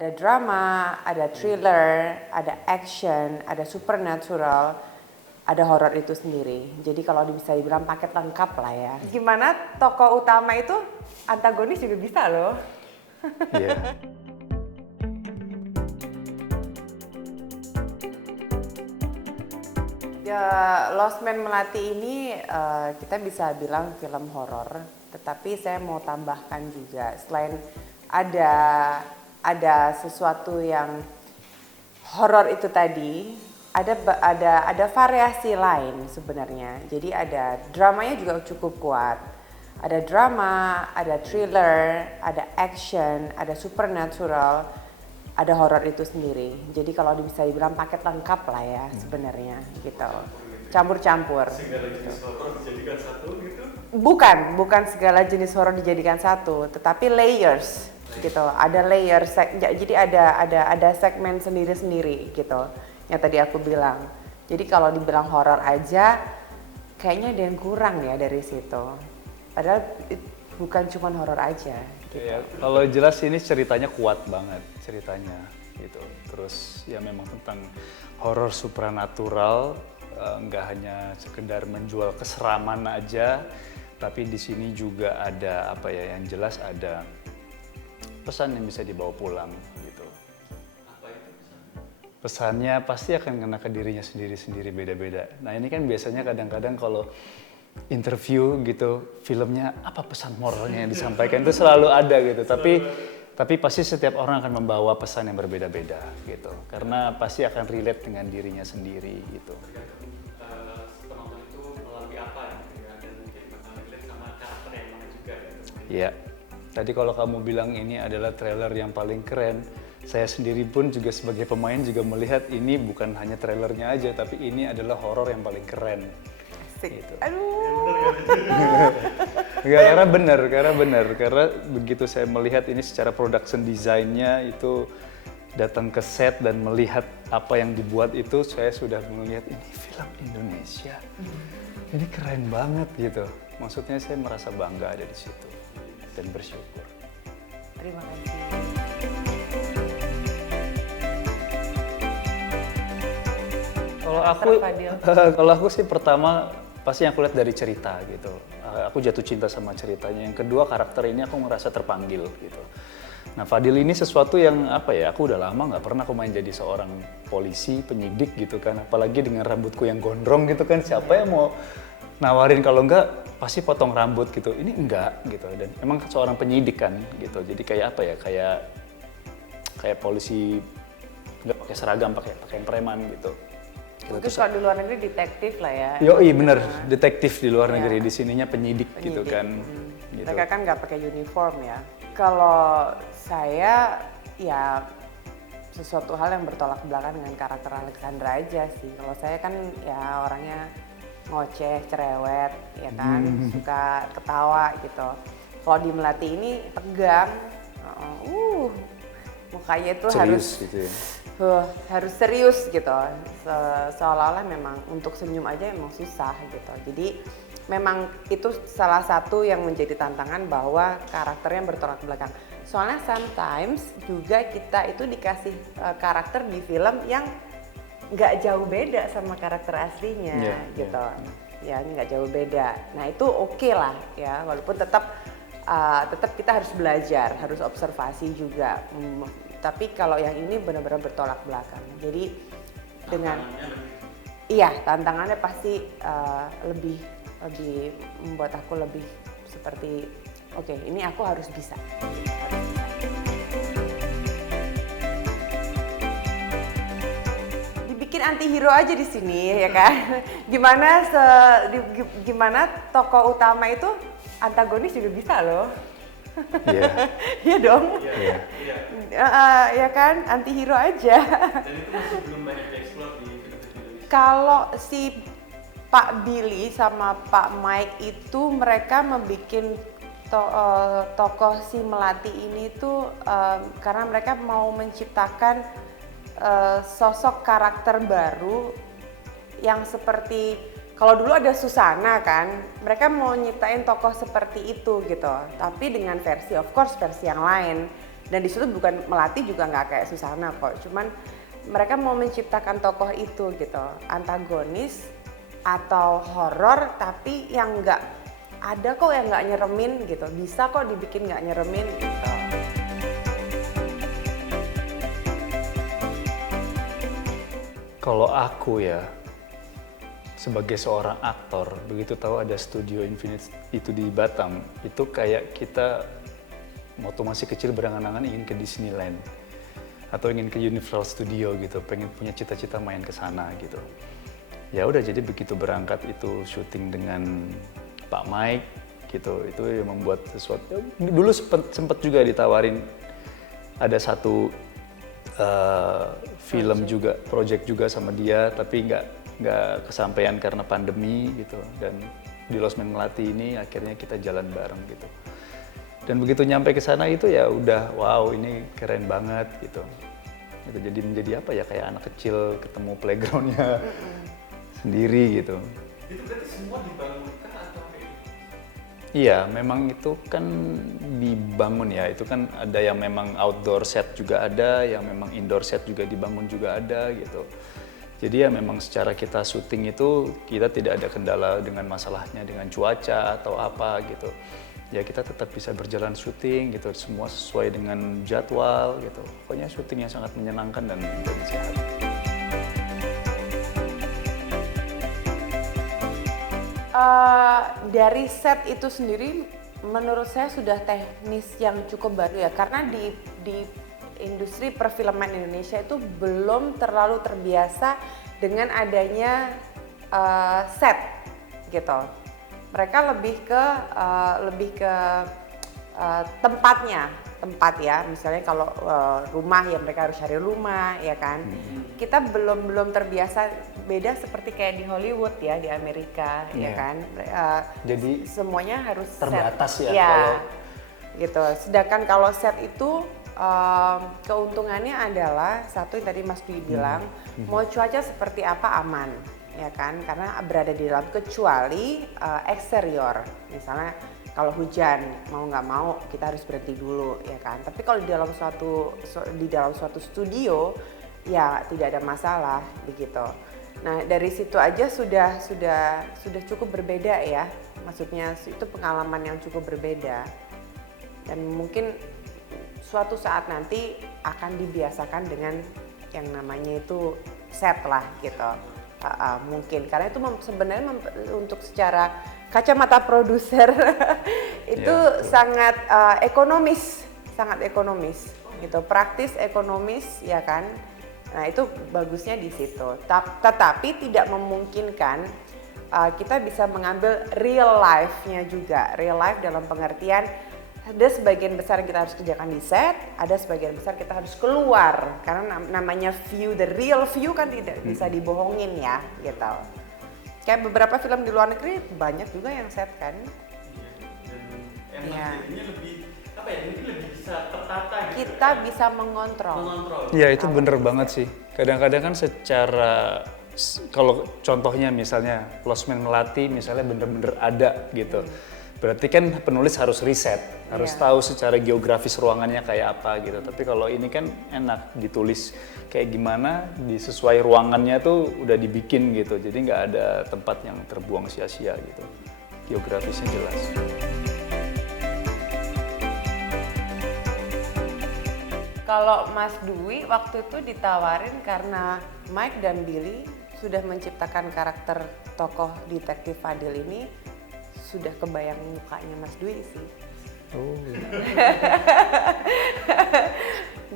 Ada drama, ada thriller, ada action, ada supernatural, ada horor itu sendiri. Jadi kalau bisa dibilang paket lengkap lah ya. Gimana tokoh utama itu antagonis juga bisa loh. Iya. Ya, Lost Man Melati ini kita bisa bilang film horor, tetapi saya mau tambahkan juga selain ada sesuatu yang horor itu tadi, ada variasi lain sebenarnya. Jadi ada dramanya juga cukup kuat. Ada drama, ada thriller, ada action, ada supernatural, ada horor itu sendiri. Jadi kalau bisa dibilang paket lengkap lah ya sebenarnya gitu. Campur-campur. Segala jenis horor dijadikan satu gitu? Bukan segala jenis horor dijadikan satu, tetapi layers gitu. Ada layer, jadi ada segmen sendiri-sendiri gitu. Yang tadi aku bilang. Jadi kalau dibilang horor aja, kayaknya ada yang kurang ya dari situ. Padahal bukan cuma horor aja. Ya, kalau jelas ini ceritanya kuat banget ceritanya gitu. Terus ya memang tentang horor supranatural, nggak hanya sekedar menjual keseraman aja, tapi di sini juga ada apa ya, yang jelas ada pesan yang bisa dibawa pulang gitu. Apa itu pesan? Pesannya pasti akan kena ke dirinya sendiri-sendiri beda-beda. Nah ini kan biasanya kadang-kadang kalau interview gitu, filmnya apa pesan moralnya yang disampaikan itu selalu ada gitu. Tapi pasti setiap orang akan membawa pesan yang berbeda-beda gitu. Karena pasti akan relate dengan dirinya sendiri gitu. Penonton itu melalui apa ya, dan mungkin bakal relate sama karakter yang mana juga gitu. Iya. Tadi kalau kamu bilang ini adalah trailer yang paling keren, saya sendiri pun juga sebagai pemain juga melihat ini bukan hanya trailernya aja, tapi ini adalah horor yang paling keren. Gitu. Aduh. Karena benar, karena begitu saya melihat ini secara production design-nya itu datang ke set dan melihat apa yang dibuat itu, saya sudah melihat ini film Indonesia, ini keren banget gitu. Maksudnya saya merasa bangga ada di situ dan bersyukur. Terima kasih. Kalau aku sih pertama pasti yang aku lihat dari cerita gitu. Aku jatuh cinta sama ceritanya. Yang kedua, karakter ini aku merasa terpanggil gitu. Nah, Fadil ini sesuatu yang apa ya, aku udah lama nggak pernah aku main jadi seorang polisi, penyidik gitu kan. Apalagi dengan rambutku yang gondrong gitu kan, siapa yang mau nawarin kalau enggak pasti potong rambut gitu. Ini enggak gitu. Dan emang seorang penyidik kan gitu. Jadi kayak apa ya, kayak polisi nggak pakai seragam, pakai pakaian preman gitu. Mungkin kalau di luar negeri detektif lah ya. Yoi bener, detektif di luar negeri, di sininya penyidik gitu kan. Gitu. Mereka kan nggak pakai uniform ya. Kalau saya ya sesuatu hal yang bertolak belakang dengan karakter Alexandra aja sih. Kalau saya kan ya orangnya ngoceh, cerewet, ya kan, suka ketawa gitu. Kalau di Melati ini tegang, mukanya itu serius gitu ya. harus serius gitu, seolah-olah memang untuk senyum aja emang susah gitu. Jadi memang itu salah satu yang menjadi tantangan bahwa karakternya bertolak belakang. Soalnya sometimes juga kita itu dikasih karakter di film yang nggak jauh beda sama karakter aslinya gitu. Ya nggak jauh beda. Nah itu oke lah ya, walaupun tetap kita harus belajar, harus observasi juga. Tapi kalau yang ini benar-benar bertolak belakang. Jadi dengan tantangannya pasti lebih membuat aku lebih seperti oke, ini aku harus bisa. Dibikin antihero aja di sini ya kan. Gimana tokoh utama itu antagonis juga bisa loh. Iya dong. Iya. Ya kan, antihero aja. Dan itu masih belum banyak dieksplor di film-film Indonesia. Kalau si Pak Billy sama Pak Mike itu mereka membuat tokoh si Melati ini tuh karena mereka mau menciptakan sosok karakter baru yang seperti kalau dulu ada Susana kan, mereka mau nyiptain tokoh seperti itu gitu, tapi dengan versi of course versi yang lain Dan di situ bukan Melati juga nggak kayak Susana kok, cuman mereka mau menciptakan tokoh itu gitu, antagonis atau horor tapi yang nggak ada kok yang nggak nyeremin gitu, bisa kok dibikin nggak nyeremin gitu. Kalau aku ya, sebagai seorang aktor, begitu tahu ada studio Infinite itu di Batam, itu kayak kita waktu masih kecil berangan-angan ingin ke Disneyland atau ingin ke Universal Studio gitu, pengen punya cita-cita main ke sana gitu. Ya udah, jadi begitu berangkat itu syuting dengan Pak Mike gitu, itu yang membuat sesuatu. Dulu sempat juga ditawarin ada satu film juga, project juga sama dia, tapi nggak kesampaian karena pandemi gitu. Dan di Lost Man Melati ini akhirnya kita jalan bareng gitu. Dan begitu nyampe ke sana itu ya udah wow, ini keren banget gitu. Itu jadi menjadi apa ya, kayak anak kecil ketemu playgroundnya sendiri gitu. Itu berarti semua dibangunkan atau kayak? Iya, memang itu kan dibangun ya. Itu kan ada yang memang outdoor set juga ada, yang memang indoor set juga dibangun juga ada gitu. Jadi ya memang secara kita syuting itu kita tidak ada kendala dengan masalahnya dengan cuaca atau apa gitu. Ya kita tetap bisa berjalan syuting gitu, semua sesuai dengan jadwal gitu. Pokoknya syuting yang sangat menyenangkan dan sehat. Dari set itu sendiri menurut saya sudah teknis yang cukup baru ya, karena di industri perfilman Indonesia itu belum terlalu terbiasa dengan adanya set gitu. Mereka lebih ke tempat ya, misalnya kalau rumah ya mereka harus cari rumah ya kan. Kita belum terbiasa, beda seperti kayak di Hollywood ya, di Amerika ya kan. Jadi semuanya harus terbatas set. ya kalau gitu. Sedangkan kalau set itu keuntungannya adalah satu yang tadi Mas Dwi bilang, mau cuaca seperti apa aman ya kan, karena berada di dalam, kecuali eksterior misalnya. Kalau hujan mau nggak mau kita harus berhenti dulu ya kan. Tapi kalau di dalam suatu studio ya tidak ada masalah begitu. Nah dari situ aja sudah cukup berbeda ya. Maksudnya itu pengalaman yang cukup berbeda. Dan mungkin suatu saat nanti akan dibiasakan dengan yang namanya itu set lah gitu. Mungkin karena itu sebenarnya untuk secara kacamata produser itu sangat ekonomis gitu, praktis, ekonomis ya kan. Nah itu bagusnya di situ. Tetapi tidak memungkinkan kita bisa mengambil real life-nya juga. Real life dalam pengertian ada sebagian besar yang kita harus kerjakan di set, ada sebagian besar kita harus keluar karena namanya view, the real view kan tidak bisa dibohongin ya gitu. Kayak beberapa film di luar negeri banyak juga yang set kan. Dan emang jadinya lebih apa ya, mungkin lebih bisa tertata gitu. Kita bisa mengontrol. Iya itu bener banget sih. Kadang-kadang kan secara, kalau contohnya misalnya Lost Man Melati misalnya bener-bener ada gitu. Berarti kan penulis harus riset, harus tahu secara geografis ruangannya kayak apa gitu. Tapi kalau ini kan enak ditulis kayak gimana, disesuai ruangannya tuh udah dibikin gitu. Jadi nggak ada tempat yang terbuang sia-sia gitu. Geografisnya jelas. Kalau Mas Dwi waktu itu ditawarin karena Mike dan Billy sudah menciptakan karakter tokoh detektif Fadil ini, sudah kebayang mukanya Mas Dwi sih. Oh.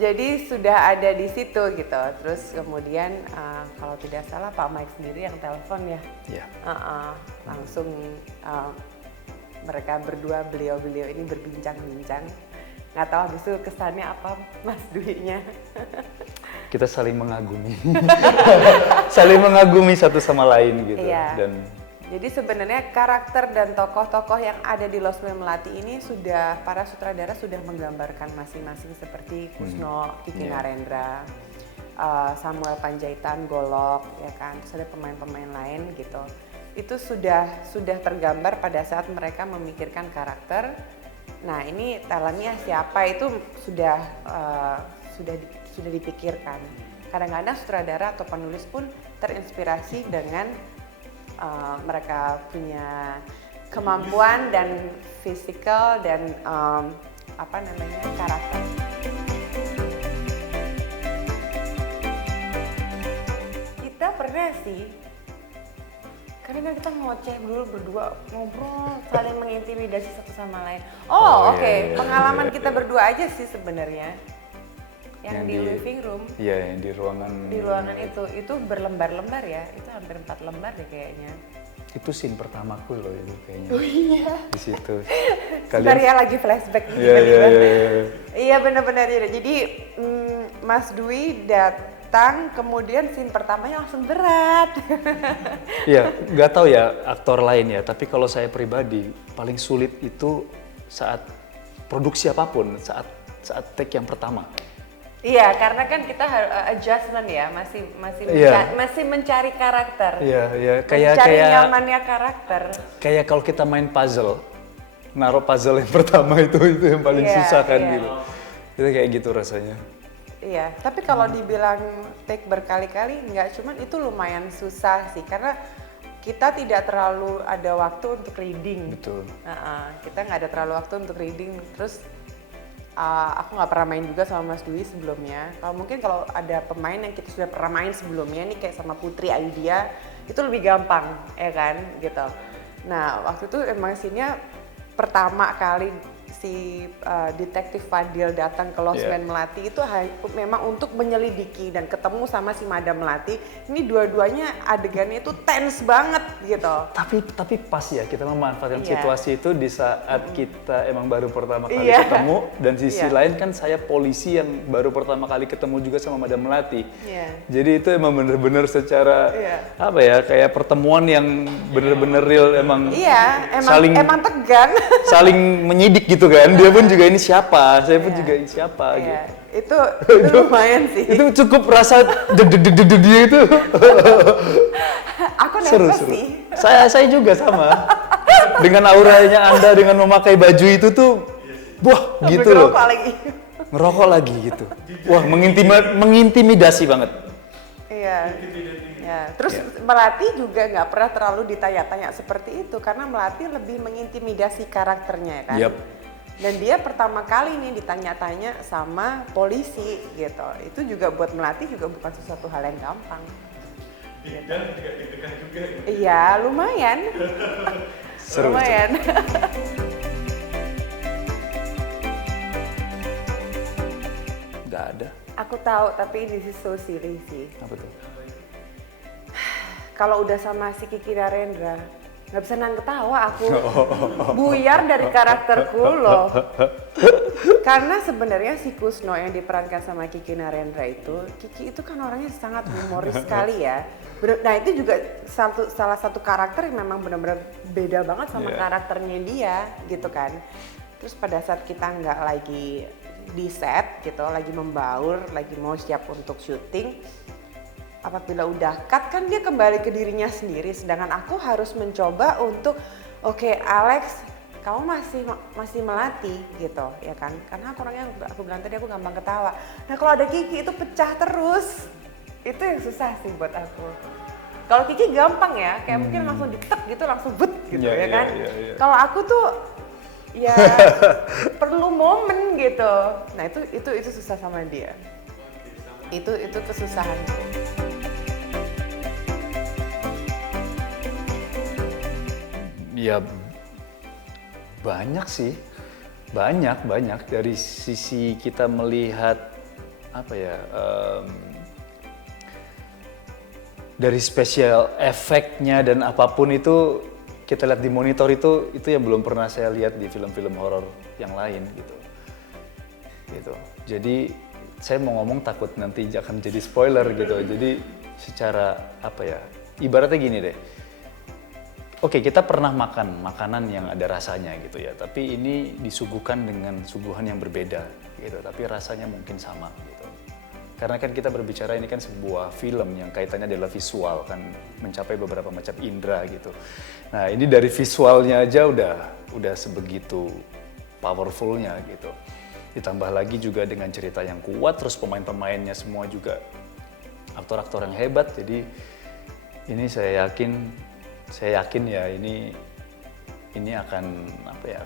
Jadi sudah ada di situ gitu. Terus kemudian kalau tidak salah Pak Mike sendiri yang telepon ya. Iya. Langsung mereka berdua, beliau-beliau ini berbincang-bincang. Nggak tahu habis itu kesannya apa Mas Dwi-nya. Kita saling mengagumi. Saling mengagumi satu sama lain gitu. Iya. Dan jadi sebenarnya karakter dan tokoh-tokoh yang ada di Lost Man Melati ini sudah, para sutradara sudah menggambarkan masing-masing, seperti Kusno, Kiki Narendra, Samuel Panjaitan, Golok, ya kan, terus ada pemain-pemain lain gitu. Itu sudah tergambar pada saat mereka memikirkan karakter Nah ini talentnya siapa itu sudah sudah dipikirkan. Kadang-kadang sutradara atau penulis pun terinspirasi dengan mereka punya kemampuan dan fisikal dan karakter. Kita pernah sih, kadang-kadang kita ngoceh dulu berdua, ngobrol, saling mengintimidasi satu sama lain. Oke. Iya. Pengalaman kita berdua aja sih sebenarnya. Yang di living room. Iya, yang di ruangan. Di ruangan itu berlembar-lembar ya, itu hampir 4 lembar deh kayaknya. Itu scene pertamaku loh itu kayaknya. Oh iya. Di situ. Sebentar ya lagi flashback nih Iya, tiba-tiba. iya. Iya benar-benar ya. Jadi Mas Dwi datang, kemudian scene pertamanya langsung berat. Iya, nggak tahu ya aktor lain ya, tapi kalau saya pribadi paling sulit itu saat produksi apapun, saat take yang pertama. Iya, karena kan kita adjustment ya, masih mencari karakter. Iya, Mencari nyamannya karakter. Kayak kalau kita main puzzle, naruh puzzle yang pertama itu yang paling Iya, susah kan iya. gitu. Itu kayak gitu rasanya. Iya, tapi kalau dibilang take berkali-kali, nggak cuman itu lumayan susah sih, karena kita tidak terlalu ada waktu untuk reading. Betul. Kita nggak ada terlalu waktu untuk reading, terus aku nggak pernah main juga sama Mas Dwi sebelumnya. Kalau ada pemain yang kita sudah pernah main sebelumnya nih kayak sama Putri Aidia, itu lebih gampang ya kan gitu. Nah waktu itu emang scene-nya pertama kali si detektif Fadil datang ke Losmen Melati itu memang untuk menyelidiki dan ketemu sama si Madam Melati. Ini dua-duanya adegannya itu tense banget gitu. Tapi pas ya kita memanfaatkan situasi itu di saat kita emang baru pertama kali Iya. ketemu, dan sisi Iya. lain kan saya polisi yang baru pertama kali ketemu juga sama Madam Melati. Iya. Jadi itu emang bener-bener secara Iya. apa ya, kayak pertemuan yang bener-bener real, emang Iya, saling tegang. saling menyidik gitu kan. Dia pun juga ini siapa, saya pun juga ini siapa Iya, gitu. itu lumayan sih. Itu cukup rasa deg-deg dia itu. Aku Seru. nervous sih. Saya juga sama. Dengan auranya Anda dengan memakai baju itu tuh, wah Sampai gitu loh. ngerokok lagi. Ngerokok lagi gitu. Wah, mengintimidasi banget. Iya. Ya. Terus Melati juga nggak pernah terlalu ditanya-tanya seperti itu karena Melati lebih mengintimidasi karakternya ya kan. Yap. Dan dia pertama kali nih ditanya-tanya sama polisi gitu. Itu juga buat Melati juga bukan sesuatu hal yang gampang. Dan juga deg-degan juga ya. Iya, lumayan. Seru. Lumayan. Nggak ada. Aku tahu, tapi this is so silly sih. Apa tuh? Kalau udah sama si Kiki Narendra, nggak bisa nahan ketawa aku. Buyar dari karakterku loh. Karena sebenarnya si Kusno yang diperankan sama Kiki Narendra itu, Kiki itu kan orangnya sangat humoris sekali ya. Nah itu juga salah satu karakter yang memang benar-benar beda banget sama karakternya dia gitu kan. Terus pada saat kita nggak lagi di set gitu, lagi membaur, lagi mau siap untuk syuting, apabila udah cut kan dia kembali ke dirinya sendiri, sedangkan aku harus mencoba untuk oke, Alex, kamu masih melatih gitu ya kan, karena aku orangnya aku bilang tadi aku gampang ketawa. Nah kalau ada Kiki itu pecah terus, itu yang susah sih buat aku. Kalau Kiki gampang ya, kayak mungkin langsung ditek gitu, langsung but gitu ya kan. Kalau aku tuh ya perlu momen gitu. Nah itu susah sama dia. Itu kesusahan. Ya banyak sih, banyak dari sisi kita melihat apa ya, dari special efeknya dan apapun itu kita lihat di monitor itu yang belum pernah saya lihat di film-film horor yang lain gitu. Jadi saya mau ngomong takut nanti akan jadi spoiler gitu. Jadi secara apa ya, ibaratnya gini deh. Oke, kita pernah makan makanan yang ada rasanya gitu ya, tapi ini disuguhkan dengan suguhan yang berbeda gitu, tapi rasanya mungkin sama gitu. Karena kan kita berbicara ini kan sebuah film yang kaitannya adalah visual kan, mencapai beberapa macam indera gitu. Nah, ini dari visualnya aja udah sebegitu powerfulnya gitu. Ditambah lagi juga dengan cerita yang kuat, terus pemain-pemainnya semua juga aktor-aktor yang hebat. Jadi ini saya yakin ya ini akan apa ya,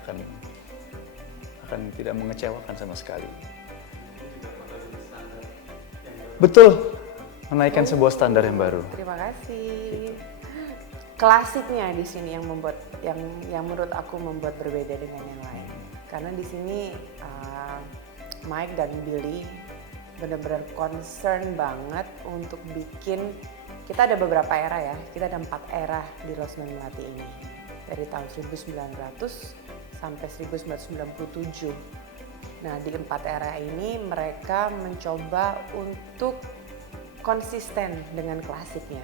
akan tidak mengecewakan sama sekali. Betul, menaikkan sebuah standar yang baru. Terima kasih. Klasiknya di sini yang membuat yang menurut aku membuat berbeda dengan yang lain. Karena di sini Mike dan Billy benar-benar concern banget untuk bikin, kita ada beberapa era ya, kita ada 4 era di Losmen Melati ini. Dari tahun 1900 sampai 1997. Nah, di 4 era ini mereka mencoba untuk konsisten dengan klasiknya,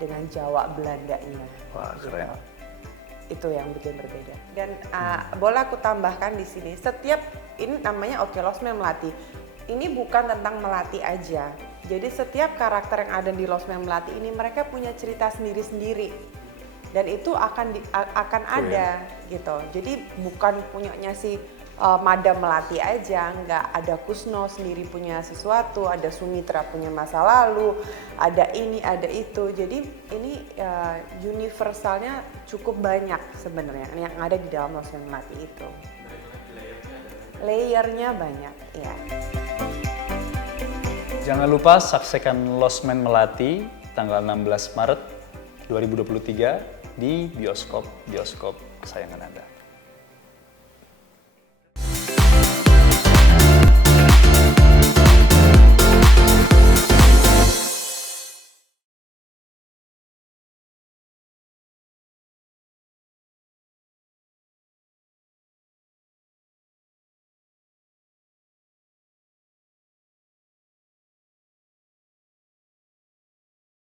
dengan Jawa Belandanya. Wah, keren. Itu yang bikin berbeda. Dan boleh aku tambahkan di sini, setiap ini namanya Oke Losmen Melati. Ini bukan tentang Melati aja. Jadi setiap karakter yang ada di Losmen Melati ini mereka punya cerita sendiri-sendiri. Dan itu akan ada gitu. Jadi bukan punyanya si Madam Melati aja, nggak, ada Kusno sendiri punya sesuatu, ada Sumitra punya masa lalu, ada ini, ada itu. Jadi ini universalnya cukup banyak sebenarnya yang ada di dalam Losmen Melati itu. Layernya banyak, ya. Jangan lupa saksikan Losmen Melati tanggal 16 Maret 2023 di bioskop kesayangan Anda.